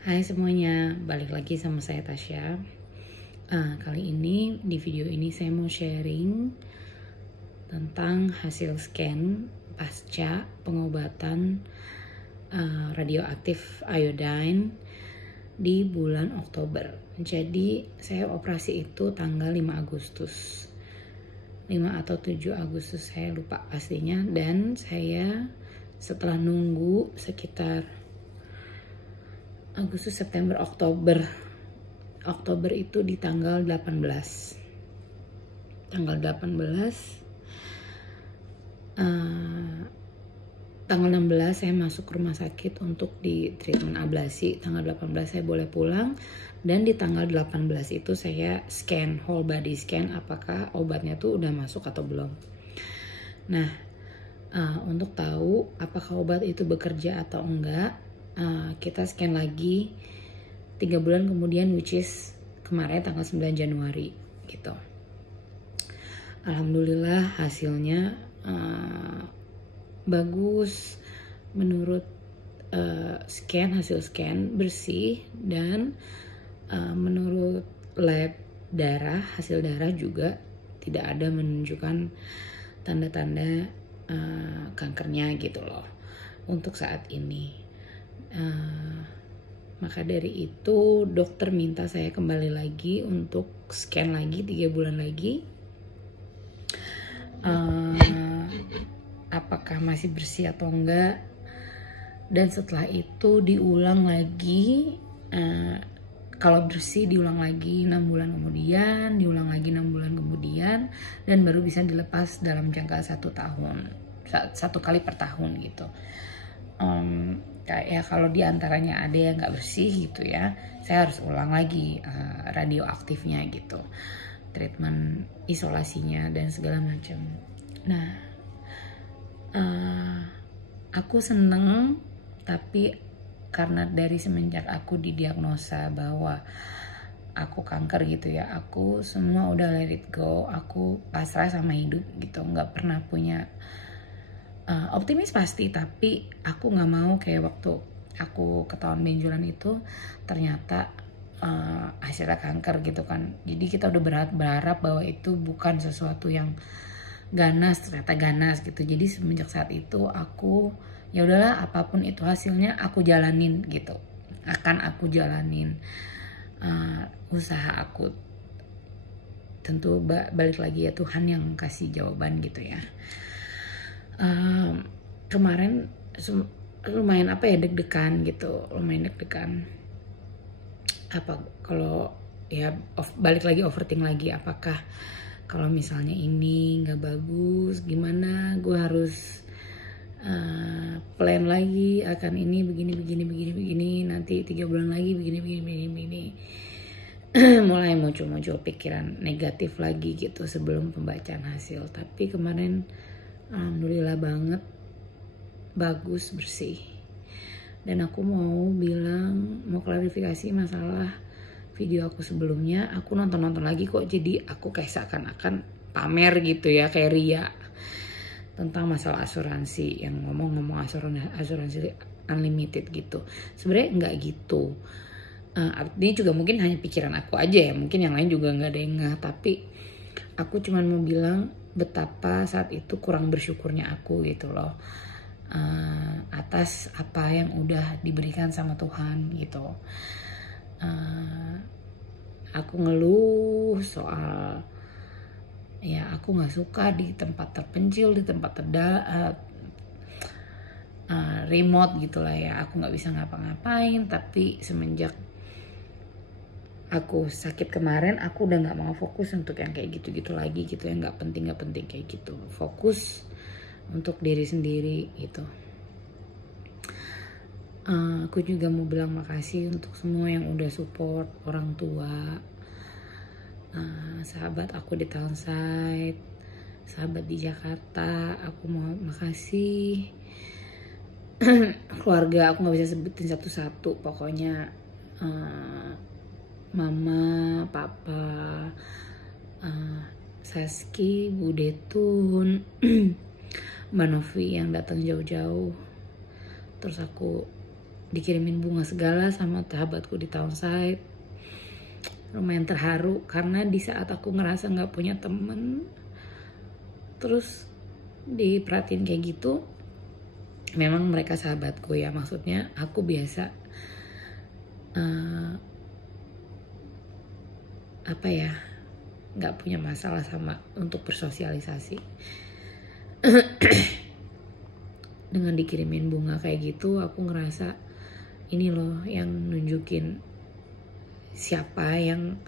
Hai semuanya, balik lagi sama saya Tasya. Kali ini di video ini saya mau sharing tentang hasil scan pasca pengobatan radioaktif iodine di bulan Oktober. Jadi saya operasi itu tanggal 5 Agustus. 5 atau 7 Agustus saya lupa pastinya, dan saya setelah nunggu sekitar Agustus, September, Oktober itu di tanggal 18. Tanggal 16 saya masuk rumah sakit untuk di treatment ablasi. Tanggal 18 saya boleh pulang, dan di tanggal 18 itu saya scan, whole body scan, apakah obatnya tuh udah masuk atau belum. Nah, untuk tahu apakah obat itu bekerja atau enggak, kita scan lagi 3 bulan kemudian, which is kemarin tanggal 9 Januari gitu. Alhamdulillah hasilnya bagus menurut hasil scan bersih, dan menurut lab darah, hasil darah juga tidak ada menunjukkan tanda-tanda kankernya gitu loh untuk saat ini. Maka dari itu dokter minta saya kembali lagi untuk scan lagi 3 bulan lagi, apakah masih bersih atau enggak. Dan setelah itu diulang lagi, kalau bersih diulang lagi 6 bulan kemudian, diulang lagi 6 bulan kemudian, dan baru bisa dilepas dalam jangka 1 tahun, 1 kali per tahun gitu. Kayak kalau diantaranya ada yang nggak bersih gitu ya, saya harus ulang lagi radioaktifnya gitu, treatment isolasinya dan segala macam. Nah, aku seneng, tapi karena dari semenjak aku didiagnosa bahwa aku kanker gitu ya, aku semua udah let it go, aku pasrah sama hidup gitu, nggak pernah punya optimis pasti, tapi aku nggak mau kayak waktu aku ketahuan benjolan itu ternyata hasilnya kanker gitu kan. Jadi kita udah berharap bahwa itu bukan sesuatu yang ganas, ternyata ganas gitu. Jadi semenjak saat itu aku ya udahlah, apapun itu hasilnya aku jalanin gitu, akan aku jalanin usaha aku. Tentu balik lagi ya, Tuhan yang kasih jawaban gitu ya. Kemarin lumayan deg-degan gitu, lumayan deg-degan. Apa kalau ya balik lagi overthink lagi, apakah kalau misalnya ini nggak bagus gimana, gue harus plan lagi akan ini begini, nanti 3 bulan lagi begini. Mulai muncul pikiran negatif lagi gitu sebelum pembacaan hasil. Tapi kemarin alhamdulillah banget, bagus, bersih. Dan aku mau klarifikasi masalah video aku sebelumnya. Aku nonton lagi kok, jadi aku kayak seakan-akan pamer gitu ya, kayak ria tentang masalah asuransi, yang ngomong asuransi unlimited gitu. Sebenarnya nggak gitu. Ini juga mungkin hanya pikiran aku aja ya, mungkin yang lain juga nggak ada yang ngeh, tapi aku cuman mau bilang betapa saat itu kurang bersyukurnya aku gitu loh, atas apa yang udah diberikan sama Tuhan gitu. Aku ngeluh soal ya aku nggak suka di tempat terpencil, di tempat remote gitulah ya, aku nggak bisa ngapa-ngapain. Tapi semenjak aku sakit kemarin, aku udah nggak mau fokus untuk yang kayak gitu-gitu lagi gitu, yang nggak penting kayak gitu. Fokus untuk diri sendiri gitu. Aku juga mau bilang makasih untuk semua yang udah support, orang tua, sahabat aku di Townside, sahabat di Jakarta. Aku mau makasih. Keluarga aku nggak bisa sebutin satu-satu, pokoknya mama, papa, Saski, Bu Detun, Mbak Novi yang datang jauh-jauh. Terus aku dikirimin bunga segala sama sahabatku di Townside. Lumayan terharu karena di saat aku ngerasa nggak punya temen, terus diperhatiin kayak gitu. Memang mereka sahabatku ya, maksudnya aku biasa nggak punya masalah sama untuk bersosialisasi. Dengan dikirimin bunga kayak gitu, aku ngerasa ini loh yang nunjukin siapa yang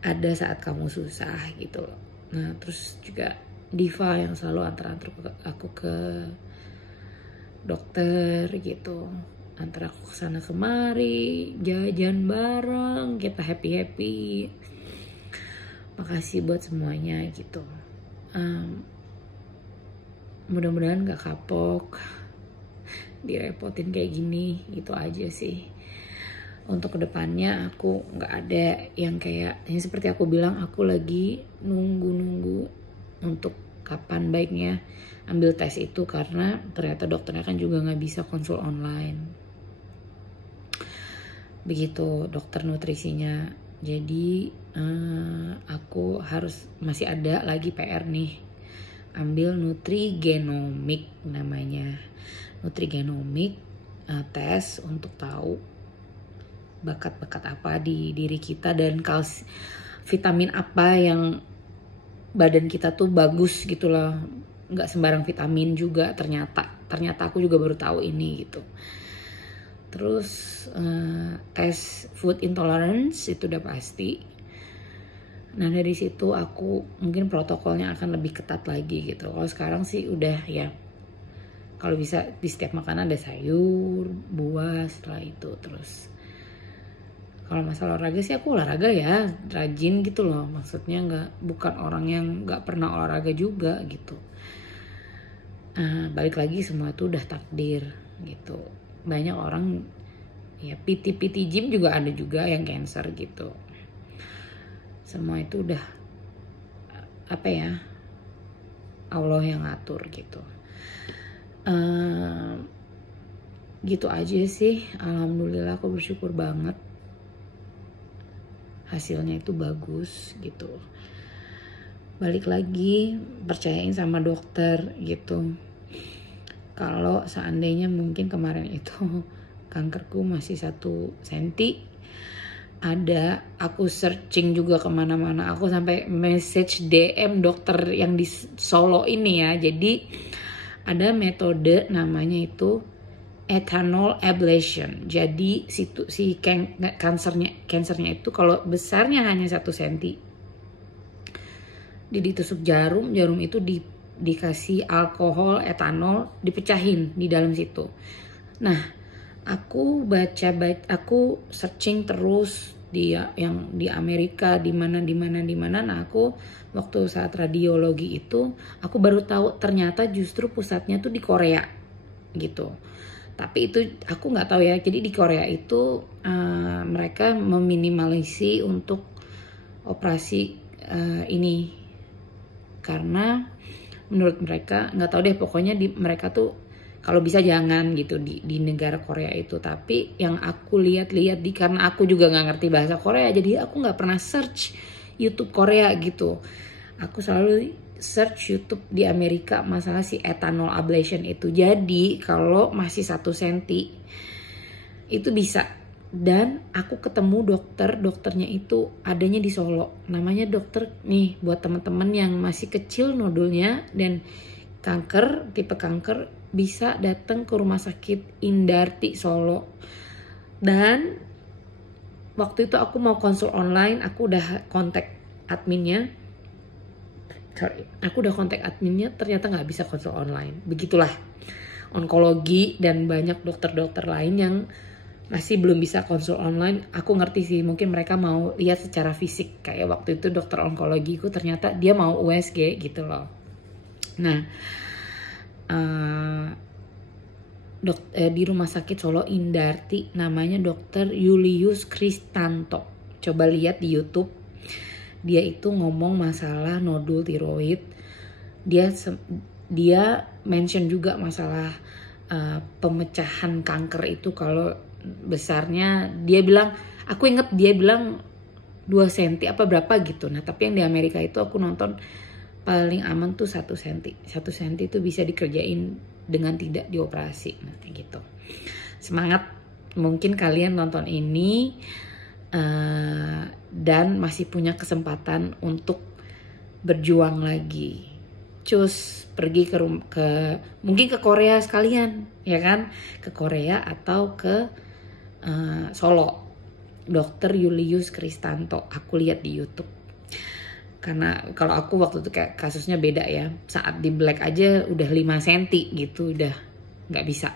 ada saat kamu susah gitu loh. Nah terus juga Diva yang selalu antar-antar aku ke dokter gitu, antar aku kesana kemari, jajan bareng, kita happy. Makasih buat semuanya gitu. Mudah-mudahan gak kapok direpotin kayak gini, gitu aja sih. Untuk kedepannya aku nggak ada yang kayak yang seperti aku bilang, aku lagi nunggu untuk kapan baiknya ambil tes itu, karena ternyata dokternya kan juga nggak bisa konsul online. Begitu dokter nutrisinya. Jadi aku harus masih ada lagi PR nih, ambil nutrigenomik namanya. Nutrigenomik tes untuk tahu bakat-bakat apa di diri kita dan vitamin apa yang badan kita tuh bagus gitu loh. Nggak sembarang vitamin juga ternyata aku juga baru tahu ini gitu. Terus tes food intolerance itu udah pasti. Nah dari situ aku mungkin protokolnya akan lebih ketat lagi gitu. Kalau sekarang sih udah ya, kalau bisa di setiap makanan ada sayur, buah setelah itu. Terus kalau masalah olahraga sih aku olahraga ya, rajin gitu loh. Maksudnya bukan orang yang nggak pernah olahraga juga gitu. Balik lagi semua itu udah takdir gitu. Banyak orang ya PT gym juga ada juga yang cancer gitu. Semua itu udah Allah yang ngatur gitu. Gitu aja sih. Alhamdulillah aku bersyukur banget. Hasilnya itu bagus gitu. Balik lagi percayain sama dokter gitu. Kalau seandainya mungkin kemarin itu kankerku masih 1 senti, aku searching juga kemana-mana. Aku sampai message DM dokter yang di Solo ini ya. Jadi ada metode namanya itu ethanol ablation. Jadi kansernya itu kalau besarnya hanya 1 senti, ditusuk jarum itu dikasih alkohol etanol, dipecahin di dalam situ. Nah, aku aku searching terus yang di Amerika di mana. Nah, aku waktu saat radiologi itu aku baru tahu ternyata justru pusatnya tuh di Korea gitu. Tapi itu aku nggak tahu ya. Jadi di Korea itu mereka meminimalisir untuk operasi ini karena menurut mereka, nggak tahu deh, pokoknya mereka tuh kalau bisa jangan gitu di negara Korea itu. Tapi yang aku lihat karena aku juga nggak ngerti bahasa Korea, jadi aku nggak pernah search YouTube Korea gitu. Aku selalu search YouTube di Amerika masalah si ethanol ablation itu. Jadi kalau masih 1 senti itu bisa. Dan aku ketemu dokternya itu adanya di Solo. Namanya dokter nih buat teman-teman yang masih kecil nodulnya dan tipe kanker, bisa datang ke rumah sakit Indarti Solo. Dan waktu itu aku mau konsul online, aku udah kontak adminnya. Ternyata nggak bisa konsul online. Begitulah onkologi dan banyak dokter-dokter lain yang masih belum bisa konsul online. Aku ngerti sih, mungkin mereka mau lihat secara fisik. Kayak waktu itu dokter onkologiku ternyata dia mau USG gitu loh. Nah, di rumah sakit Solo Indarti namanya Dokter Julius Kristanto. Coba lihat di YouTube. Dia itu ngomong masalah nodul tiroid. Dia mention juga masalah pemecahan kanker itu kalau besarnya dia bilang, aku inget dia bilang 2 cm apa berapa gitu. Nah tapi yang di Amerika itu aku nonton paling aman tuh 1 cm. 1 cm itu bisa dikerjain dengan tidak dioperasi. Nah gitu. Semangat, mungkin kalian nonton ini dan masih punya kesempatan untuk berjuang lagi. Cus pergi mungkin ke Korea sekalian, ya kan? Ke Korea atau ke Solo. Dr. Julius Kristanto, aku lihat di YouTube. Karena kalau aku waktu itu kayak kasusnya beda ya. Saat di black aja udah 5 cm gitu, udah nggak bisa,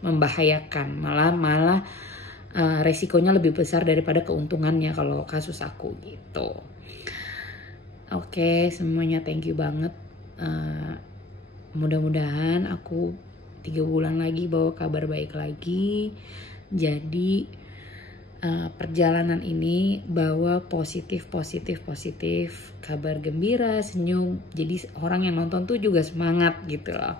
membahayakan. Malah resikonya lebih besar daripada keuntungannya kalau kasus aku gitu. Oke, semuanya thank you banget. Mudah-mudahan aku 3 bulan lagi bawa kabar baik lagi. Jadi perjalanan ini bawa positif, kabar gembira, senyum. Jadi orang yang nonton tuh juga semangat gitu loh.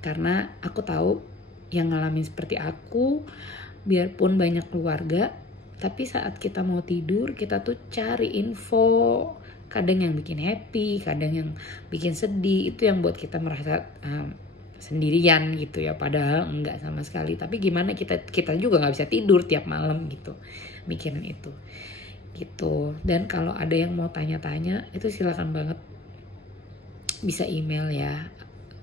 Karena aku tahu yang ngalamin seperti aku, biarpun banyak keluarga, tapi saat kita mau tidur kita tuh cari info, kadang yang bikin happy, kadang yang bikin sedih, itu yang buat kita merasa sendirian gitu ya, padahal enggak sama sekali. Tapi gimana kita juga nggak bisa tidur tiap malam gitu mikirin itu gitu. Dan kalau ada yang mau tanya-tanya itu silakan banget, bisa email ya.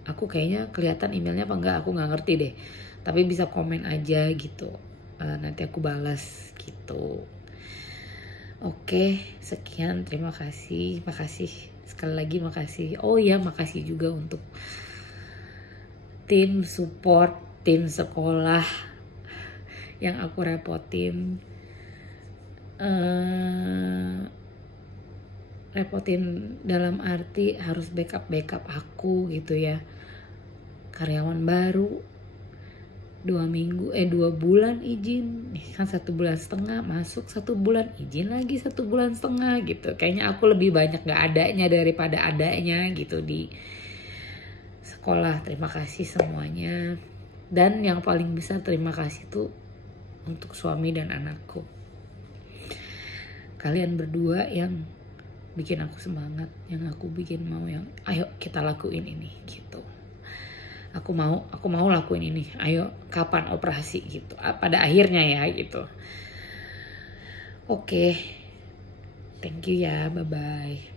Aku kayaknya kelihatan emailnya apa enggak, aku nggak ngerti deh, tapi bisa komen aja gitu, nanti aku balas gitu. Oke, sekian, terima kasih, makasih sekali lagi, makasih. Oh ya, makasih juga untuk tim support, tim sekolah yang aku repotin. Repotin dalam arti harus backup aku gitu ya. Karyawan baru 2 bulan izin, kan 1,5 bulan masuk, 1 bulan izin lagi, 1,5 bulan gitu. Kayaknya aku lebih banyak gak adanya daripada adanya gitu di sekolah. Terima kasih semuanya. Dan yang paling besar terima kasih tuh untuk suami dan anakku. Kalian berdua yang bikin aku semangat, yang aku bikin mau, yang ayo kita lakuin ini gitu. Aku mau lakuin ini. Ayo, kapan operasi gitu? Pada akhirnya ya gitu. Oke. Thank you ya. Bye-bye.